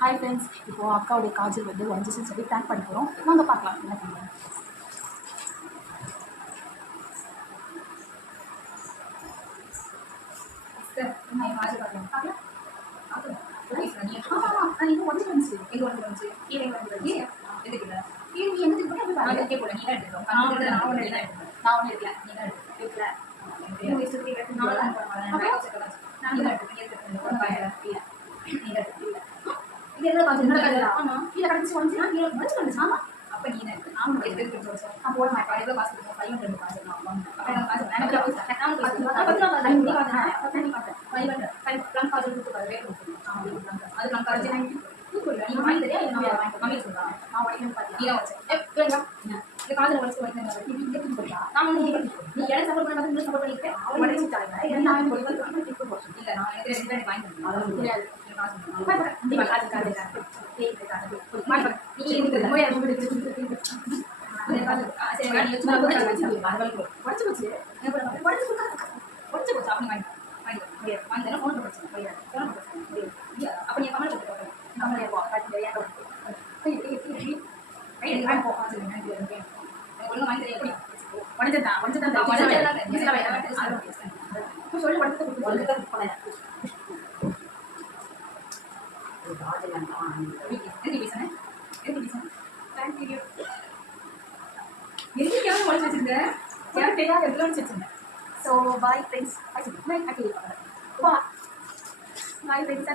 Hi friends, இப்போது அக்காவுடைய காஜல் வந்து உடஞ்சிச்சுன்னு சொல்லி ப்ளான் பண்ண போகிறோம். வாங்க பார்க்கலாம் என்ன பண்ணுறோம். காஜல் பார்க்கலாம். இன்னும் உடஞ்சி வந்துச்சு. எங்கே வந்து வந்துச்சு? கீழே வந்து எதுக்கு நீ எங்கே போட்டு நான் எடுக்க போல நீ தான் எடுத்துக்கோ. நான் ஒன்று எடுக்கல. நான் ஒன்றும் இருக்கல. நீ தான் இருக்கல. சுற்றி நான் தான் இது எவ்வளோ காசு? என்னோட காஜலா? ஆமாம், கீழே கிடச்சி உடஞ்சி நான் கீழே உடஞ்சி வந்துச்சு. ஆமாம், அப்போ நீ தான் எடுத்து நான் எடுத்து சொல்லுவேன். நான் போட மாட்டேன். எவ்வளோ காசு கொடுத்தோம்? 500 காசு நான் வாங்கினேன். அப்போ எனக்கு காசு நான் காஜல் கொடுத்து பாரு ரேட் அது நான் காஜல் நீ வாங்கி தெரியா மம்மி சொல்லுவாங்க. நான் உடைக்கணும் பார்த்தீங்கன்னா இந்த காஜல் உடச்சு உடைக்கிறேன். நான் வந்து நீ இடம் சப்போர்ட் பண்ண மாதிரி சப்போர்ட் பண்ணிக்கிட்டேன். அவன் உடைச்சிட்டாங்க. என்ன நான் இல்லை நான் எனக்கு ரெண்டு வாங்கி தரேன். அதான் தெரியாது So bye friends. Bye friends. Bye friends. Bye friends.